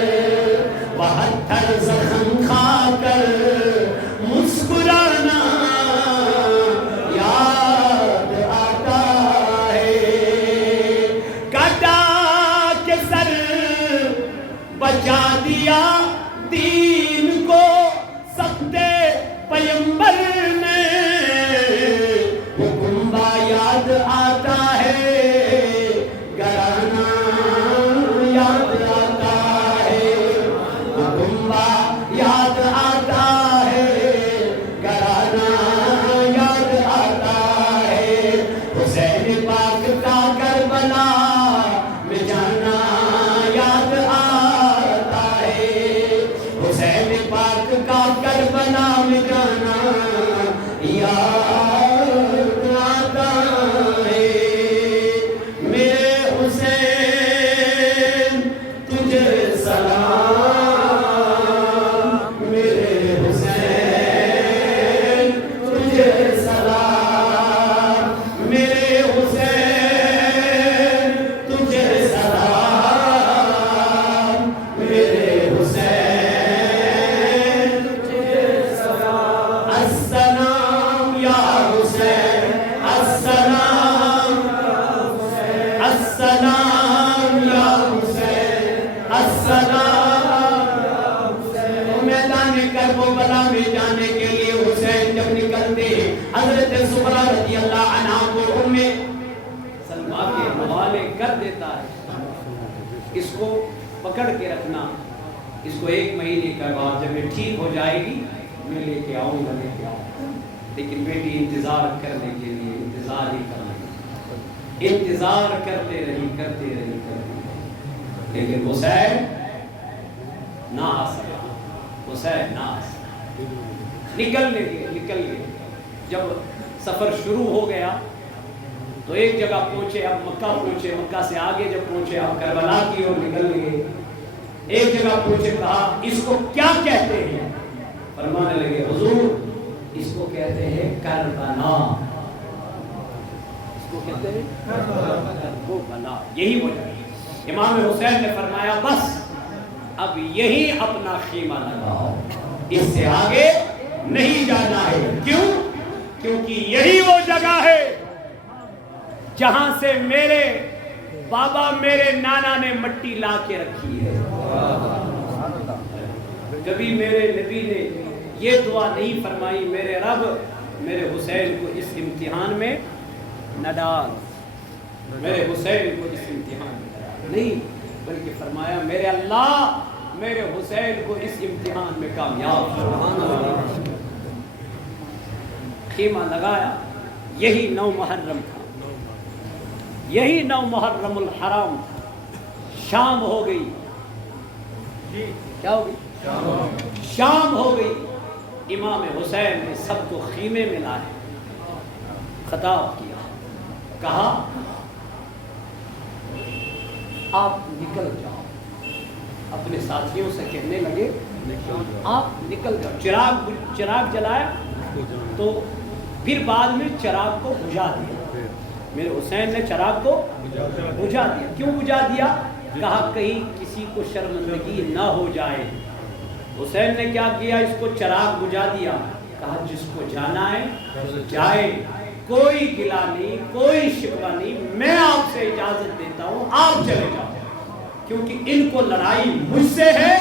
72 زخم کھا کر مسکرانا یاد آتا ہے. کٹا کے سر بچا دیا دین کو سختے پیمبر نے, حکمبا یاد آتا ہے گرانا یاد آتا ہے. حکمبا یاد آتا ہے گرانا یاد آتا ہے. حسین پاک کا کربلا میں جانا یاد آتا ہے. حسین پاک کا کربلا میں جانا یاد آتا ہے. میرے حسین تجھے سلام, میرے حسین تجھے سلام, میرے حسین تجھے سلام, میرے حسین تجھے سلام. السلام یا حسین, السلام, السلام یا حسین, السلام. میدان کربلا میں جانے کے لیے حسین جب نکلتے حضرت سغرا رضی اللہ عنہا کو ام سلمہ کے حوالے کر دیتا ہے. اس کو پکڑ کے رکھنا, اس کو 1 مہینے کے بعد جب یہ ٹھیک ہو جائے گی میں لے کے آؤں گا, لے کے آؤں گا. لیکن بیٹی انتظار کرنے کے لیے انتظار ہی کر رہی, انتظار کرتے رہی کرتے رہی کرتے رہی. لیکن حسین نہ آ سکا, حسین نہ آ سکا. نکل گئے. جب سفر شروع ہو گیا تو ایک جگہ پہنچے, اب مکہ پہنچے, مکہ سے آگے جب پہنچے اب کربلا کی اور نکل گئے. ایک جگہ پہنچے, کہا اس کو کیا کہتے ہیں؟ فرمانے لگے حضور اس کو کہتے ہیں کربلا. اس کو کہتے ہیں کربلا. یہی وہ جگہ. امام حسین نے فرمایا بس اب یہی اپنا خیمہ لگاؤ, اس سے آگے نہیں جانا ہے. کیوں؟ کیونکہ یہی وہ جگہ ہے جہاں سے میرے بابا میرے نانا نے مٹی لا کے رکھی ہے. کبھی میرے نبی نے یہ دعا نہیں فرمائی میرے رب میرے حسین کو اس امتحان میں نہ ڈال, میرے حسین کو اس امتحان میں نہیں, بلکہ فرمایا میرے اللہ میرے حسین کو اس امتحان میں کامیاب. خیمہ لگایا, یہی 9 محرم تھا، یہی 9 محرم الحرام تھا۔ شام ہو گئی، کیا ہو گئی؟ شام ہو گئی۔ امام حسین نے سب کو خیمے میں لائے، خطاب کیا، کہا آپ نکل جاؤ۔ اپنے ساتھیوں سے کہنے لگے آپ نکل جاؤ۔ چراغ جلایا تو پھر بعد میں چراغ کو بجھا دیا۔ میرے حسین نے چراغ کو بجھا دیا۔ کیوں بجھا دیا؟ کہا کہیں کسی کو شرمندگی نہ ہو جائے۔ حسین نے کیا کیا؟ اس کو چراغ بجھا دیا، کہا جس کو جانا ہے جائے، کوئی گلہ نہیں، کوئی شکوہ نہیں، میں آپ سے اجازت دیتا ہوں، آپ چلے جاؤ، کیونکہ ان کو لڑائی مجھ سے ہے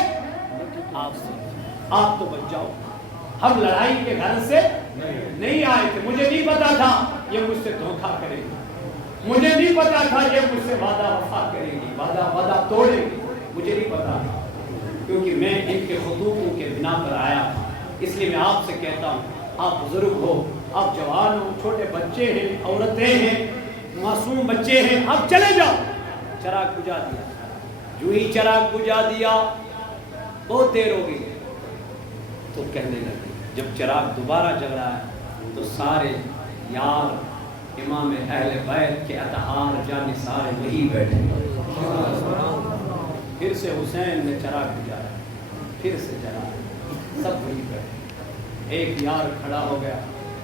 آپ سے، آپ تو بچ جاؤ۔ ہم لڑائی کے گھر سے نہیں آئے تھے، مجھے نہیں پتا تھا یہ مجھ سے دھوکہ کرے گی، مجھے نہیں پتا تھا یہ مجھ سے وعدہ وفا کرے گی، وعدہ توڑے گی، مجھے نہیں پتا تھا، کیونکہ میں ان کے خطوطوں کے بنا پر آیا۔ اس لیے میں آپ سے کہتا ہوں، آپ بزرگ ہو، آپ جوان ہو، چھوٹے بچے ہیں، عورتیں ہیں، معصوم بچے ہیں، آپ چلے جاؤ۔ چراغ بجھا دیا۔ جو ہی چراغ بجھا دیا بہت دیر ہو گئی تو کہنے لگے، جب چراغ دوبارہ جل رہا ہے تو سارے یار امام اہل بیت کے اطہار جانثار وہی بیٹھے۔ پھر سے حسین نے چراغ بجھایا، پھر سے جلا، سب وہی بیٹھے۔ ایک یار کھڑا ہو گیا،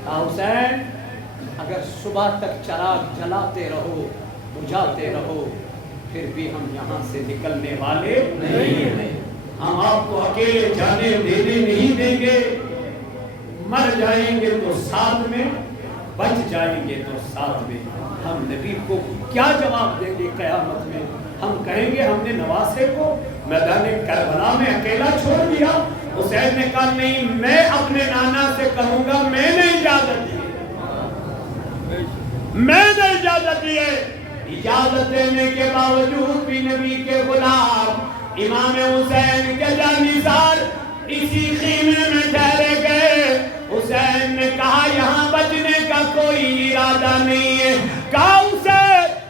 کہا حسین اگر صبح تک چراغ جلاتے رہو، بجھاتے رہو، پھر بھی ہم یہاں سے نکلنے والے نہیں ہیں، ہم آپ کو اکیلے جانے دینے نہیں دیں گے، مر جائیں گے تو ساتھ میں، بچ جائیں گے تو ساتھ میں۔ ہم نبی کو کیا جواب دیں گے قیامت میں؟ ہم کہیں گے ہم نے نواسے کو میدان کربلا میں اکیلا چھوڑ دیا۔ حسین نے کہا نہیں، میں اپنے نانا سے کہوں گا، میں نے اجازت دی، میں نے اجازت دی ہے۔ اجازت دینے کے باوجود بھی نبی کے غلام امام حسین کے جانثار اسی خیمے میں ٹھہرے گئے۔ حسین نے کہا یہاں بچنے کا کوئی ارادہ نہیں ہے، کہا اسے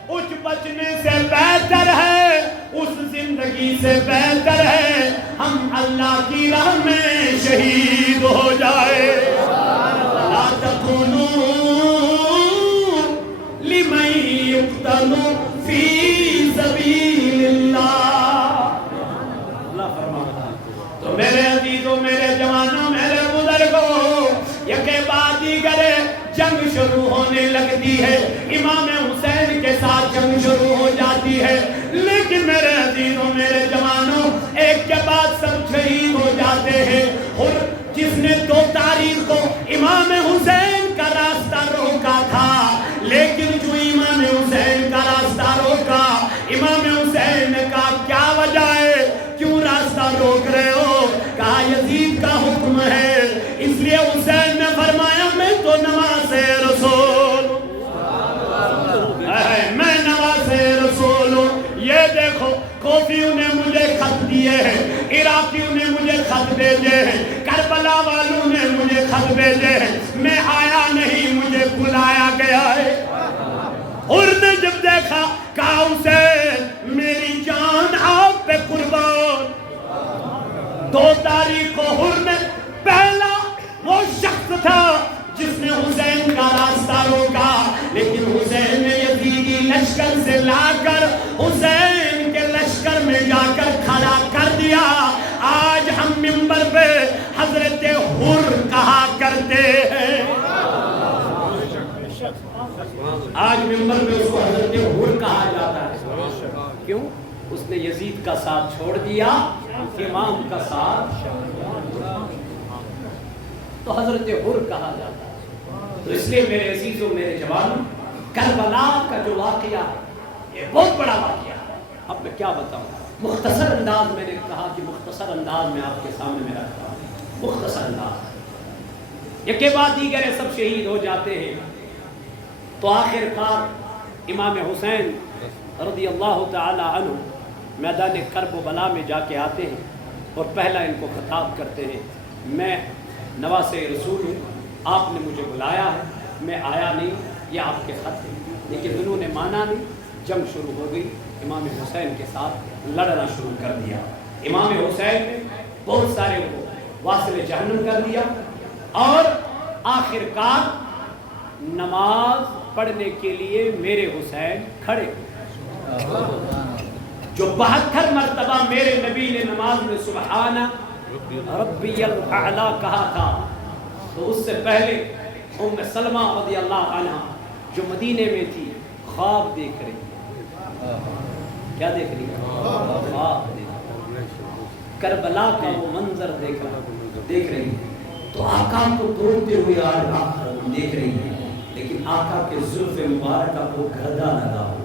اس بچنے سے بہتر ہے، اس زندگی سے بہتر ہے ہم اللہ کی راہ میں شہید ہو جائے۔ لا تکونوا لمن یقتل فی سبیل اللہ۔ اللہ فرماتا ہے تو میرے عزیزوں، میرے جوانوں، میرے بزرگوں، یکے بعد دیگر جنگ شروع ہونے لگتی ہے، امام حسین کے ساتھ جنگ شروع ہو جاتی ہے، لیکن میرے عزیزوں، میرے جوانوں، ایک کے بعد سب شہید ہو جاتے ہیں۔ اور جس نے 2 تاریخ کو امام حسین کا راستہ روکا تھا، لیکن جو امام حسین کا راستہ روکا، امام حسین نے کہا کیا وجہ ہے، کیوں راستہ روک رہے ہو؟ کہا یزید کا حکم ہے، اس لیے حسین نے فرمایا میں تو نواز رسول، میں نواز رسول ہوں۔ یہ دیکھو کوفیوں نے مجھے خط دیے ہیں، عراقیوں نے مجھے خط بھیجے ہیں، کربلا والوں نے مجھے خط بھیجے ہیں، میں آیا نہیں، مجھے بلایا گیا ہے۔ اور نے جب دیکھا کہا حسین میری جان آپ پہ قربان۔ 2 تاریخ کو حر میں پہلا وہ شخص تھا جس نے حسین کا راستہ روکا، لیکن حسین نے یزیدی لشکر سے لا کر حسین کے لشکر میں جا کر کھڑا کر دیا۔ آج ہم منبر پہ حضرت حر کہا کرتے ہیں، آج منبر پہ اس کو حضرت حر کہا جاتا ہے۔ کیوں؟ اس نے یزید کا ساتھ چھوڑ دیا، امام کا ساتھ، تو حضرت حر کہا جاتا ہے۔ تو اس لیے میرے عزیزوں، میرے جوانوں، کربلا کا جو واقعہ ہے یہ بہت بڑا واقعہ ہے۔ اب میں کیا بتاؤں، مختصر انداز، میں نے کہا کہ مختصر انداز میں آپ کے سامنے میں رکھتا ہوں، مختصر انداز۔ یہ کے بعد دیگر سب شہید ہو جاتے ہیں، تو آخر کار امام حسین رضی اللہ تعالی عنہ میدان کرب و بلا میں جا کے آتے ہیں اور پہلا ان کو خطاب کرتے ہیں، میں نواز رسول ہوں، آپ نے مجھے بلایا ہے، میں آیا نہیں، یہ آپ کے خط ہے، لیکن انہوں نے مانا نہیں، جنگ شروع ہو گئی، امام حسین کے ساتھ لڑنا شروع کر دیا، امام حسین نے بہت سارے کو واصل جہنم کر دیا، اور آخر کار نماز پڑھنے کے لیے میرے حسین کھڑے ہوئے۔ جو 72 مرتبہ میرے نبی نے نماز میں سبحان ربی الاعلی کہا تھا، تو اس سے پہلے ام سلمہ رضی اللہ عنہ جو مدینے میں تھی خواب دیکھ رہی ہے۔ کیا دیکھ رہی ہے؟ خواب دیکھ رہی ہے، کربلا کا وہ منظر دیکھ رہی ہے، تو آقا کو توڑتے ہوئے دیکھ رہی ہے، لیکن آقا کے زلف مبارکہ کو گردہ لگا ہوا۔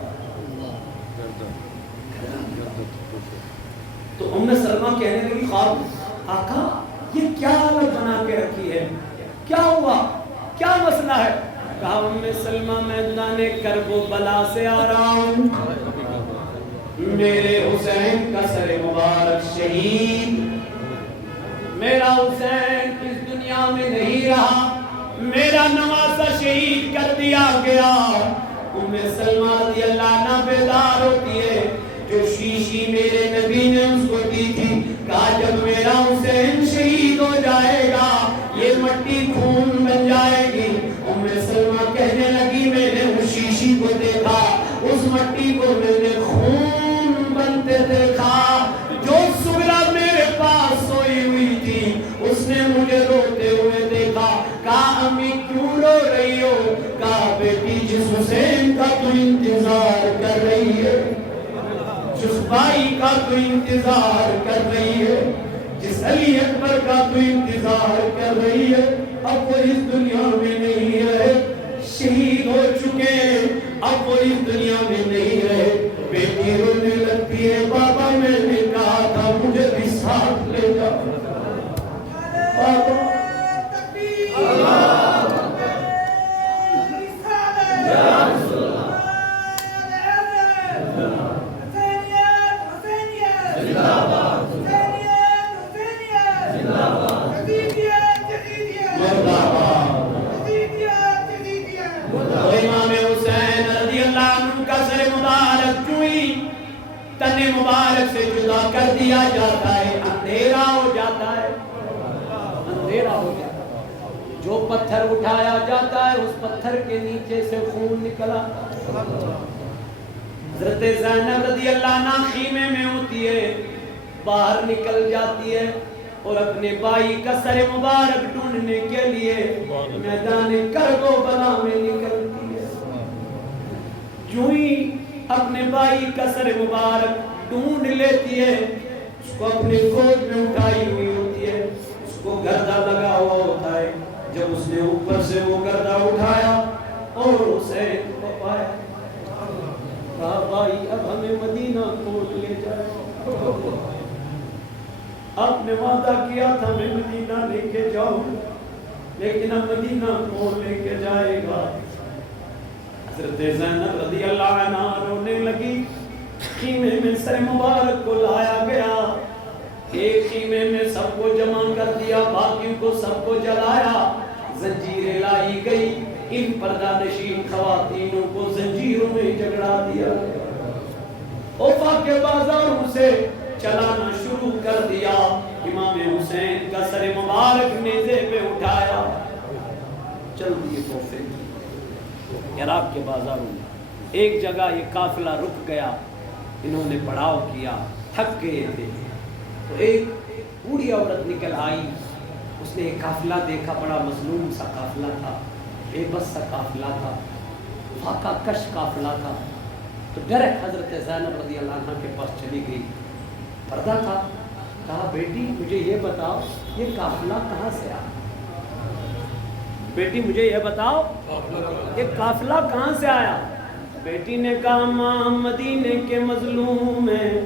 تو ام سلمہ کہنے لگی خواب، آقا یہ کیا حالت بنا کے رکھی ہے، کیا ہوا، کیا مسئلہ ہے؟ کہا ام سلمہ میدان کرب و بلا سے آ رہا ہوں، میرے حسین کا سر مبارک شہید، میرا حسین اس دنیا میں نہیں رہا، میرا نواسہ شہید کر دیا گیا۔ ام سلمہ رضی اللہ عنہ بیدار ہوتی ہے، جو شیشی میرے نبی نے اس کو دی تھی، کہا جب میرا حسین شہید ہو جائے گا یہ مٹی خون بن جائے گی۔ ام سلمہ کہنے لگی میں نے اس شیشی کو دیکھا، اس مٹی کو میں نے خون بنتے دیکھا، جو سغرا میرے پاس سوئی ہوئی تھی اس نے مجھے روتے ہوئے دیکھا، کہا امی کیوں رو رہی ہو؟ کہا بیٹی جس حسین کا تو انتظار کر رہی ہے، جس بھائی کا تو انتظار کر رہی ہے، جس علی اکبر کا تو انتظار کر رہی ہے، اب وہ اس دنیا میں نہیں رہے، شہید ہو چکے ہیں، اب وہ اس دنیا میں نہیں رہے۔ بیٹی رونے لگتی ہے، بابا میں نے کہا تھا مجھے بھی ساتھ لے جاؤ، بابا تن مبارک سے جدا کر دیا جاتا ہے، اندھیرا ہو جاتا ہے، اندھیرا ہو جاتا ہے، جو پتھر اٹھایا جاتا ہے اس پتھر کے نیچے سے خون نکلا۔ حضرت زینب رضی اللہ عنہ خیمے میں ہوتی ہے، باہر نکل جاتی ہے اور اپنے بھائی کا سر مبارک ڈھونڈنے کے لیے میدان کرب و بلا میں نکلتی ہے۔ جو ہی اپنے بھائی کا سر مبارک ڈھونڈ لیتی ہے، اس کو اپنے گود میں اٹھائی ہوئی ہوتی ہے، اس کو گردہ لگا ہوا ہوتا ہے، جب اس نے اوپر سے وہ گردہ اٹھایا اور حسین کو پایا، کہا بھائی اب ہمیں مدینہ کوٹ لے جائے، آپ نے وعدہ کیا تھا میں مدینہ لے کے جاؤں، لیکن اب مدینہ کون لے کے جائے گا؟ حضرت زینب رضی اللہ عنہ رونے لگی، خیمے میں سر مبارک کو لایا گیا، ایک خیمے میں سب کو جمع کر دیا، باقیوں کو سب کو جلایا، زنجیریں لائی گئی، ان پردہ نشین خواتینوں کو زنجیروں میں جگڑا دیا، اوفا کے بازاروں سے چلانا شروع کر دیا، امام حسین کا سر مبارک نیزے پہ اٹھایا، چل دیے کوفے عراق کے بازاروں میں۔ ایک جگہ یہ قافلہ رک گیا، انہوں نے پڑاؤ کیا، تھک گئے تھے، تو ایک بوڑھی عورت نکل آئی، اس نے ایک قافلہ دیکھا، بڑا مظلوم سا قافلہ تھا، بے بس سا قافلہ تھا، فاقہ کش قافلہ تھا، تو ڈائریکٹ حضرت زینب رضی اللہ عنہ کے پاس چلی گئی، پردہ تھا، کہا بیٹی مجھے یہ بتاؤ یہ قافلہ کہاں سے آیا؟ بیٹی مجھے یہ بتاؤ یہ قافلہ کہاں سے آیا؟ بیٹی نے کہا ماں ہم مدینے کے مظلوم ہیں،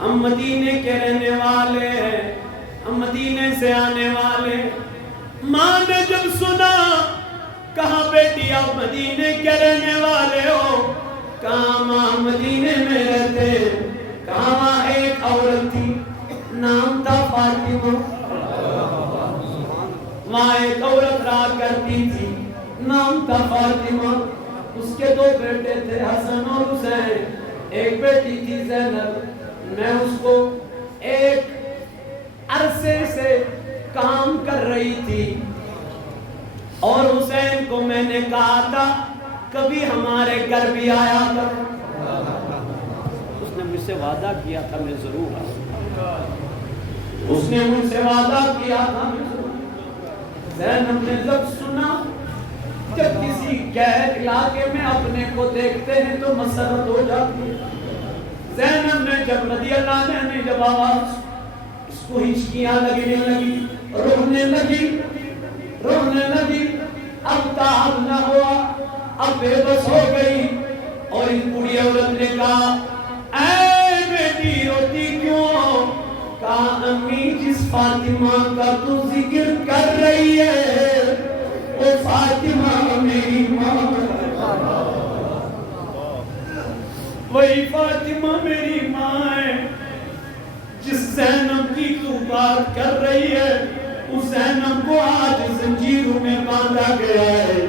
ہم مدینے کے رہنے والے ہیں، ہم مدینے سے آنے والے۔ ماں نے جب سنا کہا بیٹی آپ مدینے کے رہنے والے ہو؟ کہا ماں مدینے میں رہتے، کہا وہاں ایک عورت تھی نام تھا فاطمہ، وہاں ایک عورت رہا کرتی تھی نام تھا فاطمہ، اس کے 2 بیٹے تھے حسن اور حسین، ایک بیٹی تھی زینب۔ میں اس کو ایک عرصے سے کام کر رہی تھی اور حسین کو میں نے کہا تھا کبھی ہمارے گھر بھی آیا کر۔ اس نے مجھ سے وعدہ کیا تھا میں ضرور آؤں، اس نے مجھ سے وعدہ کیا تھا میں ضرور۔ زینب نے لفظ سنا، جب کسی غیر علاقے میں اپنے کو دیکھتے ہیں تو مسرت ہو جاتی ہے۔ زینب نے جب رضی اللہ عنہ نے جب آواز، اس کو ہچکیاں لگنے لگی، رونے لگی، اب تعب نہ ہوا، اب بے بس ہو گئی، اور اس بوڑھی عورت نے کہا اے بیٹی روتی کیوں؟ کہا امی جس فاطمہ کا تو ذکر کر رہی ہے وہ فاطمہ میری ماں، وہی فاطمہ میری ماں ہے جس زینب کی تو بات کر رہی ہے، اس زینب کو آج زنجیروں میں باندھا گیا ہے،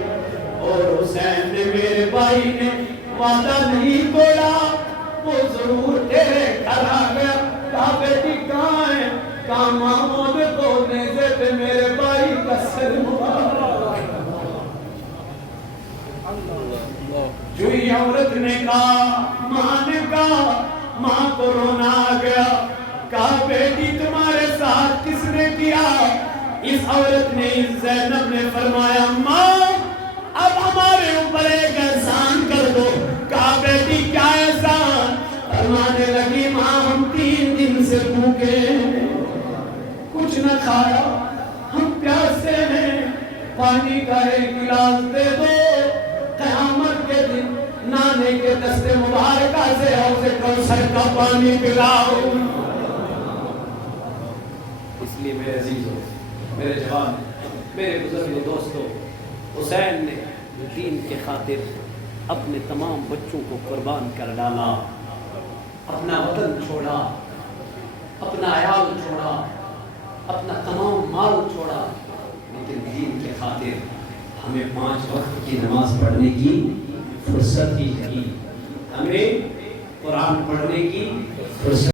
اور حسین نے میرے بھائی نے وعدہ نہیں توڑا، وہ ضرور تیرے گھر آ گیا۔ کہا بیٹی کہاں ہے؟ کہا محمود کو نیزے پہ میرے بھائی کا سر مبارک۔ جو ہی عورت نے کہا، ماں نے کہا، ماں کو رونا آ گیا۔ کہا بیٹی تمہارے ساتھ کس نے کیا؟ اس عورت نے، اس زینب نے فرمایا ماں اب ہمارے اوپر ایک احسان کر دو۔ کہا بیٹی کیا احسان؟ فرمانے لگی ماں ہم 3 دن سے بھوکے ہیں، کچھ نہ کھایا، ہم پیاسے ہیں، پانی کا ایک گلاس دے دو، قیامت کے دن نانے کے دست مبارکہ سے حوض کوثر کا پانی پلاؤ۔ اس لیے میرے عزیزوں، میرے جوان، میرے بزرگ دوستوں، حسین نے دین کے خاطر اپنے تمام بچوں کو قربان کر ڈالا، اپنا وطن چھوڑا، اپنا عیال چھوڑا، اپنا تمام مال چھوڑا، لیکن دین کے خاطر ہمیں 5 وقت کی نماز پڑھنے کی فرصت ہی نہیں، ہمیں قرآن پڑھنے کی فرصت